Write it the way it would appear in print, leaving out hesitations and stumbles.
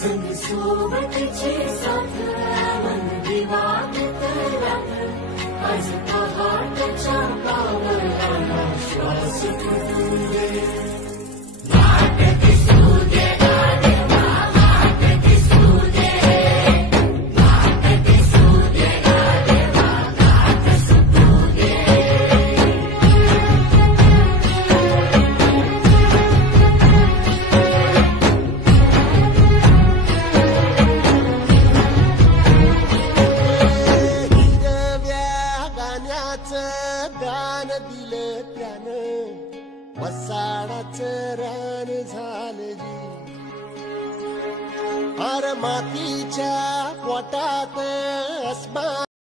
संग सोबतीची साथ मन दिवाण रात आज पहाटच्या पावलाला श्वास फुटू दे वाट दिसू दे रे वाट दिसू दे वाट दिसू दे रे वाट सुटू दे दान दिलं त्यानं वसाडाचं रान झालं जी अर मातीच्या पोटात अस्मा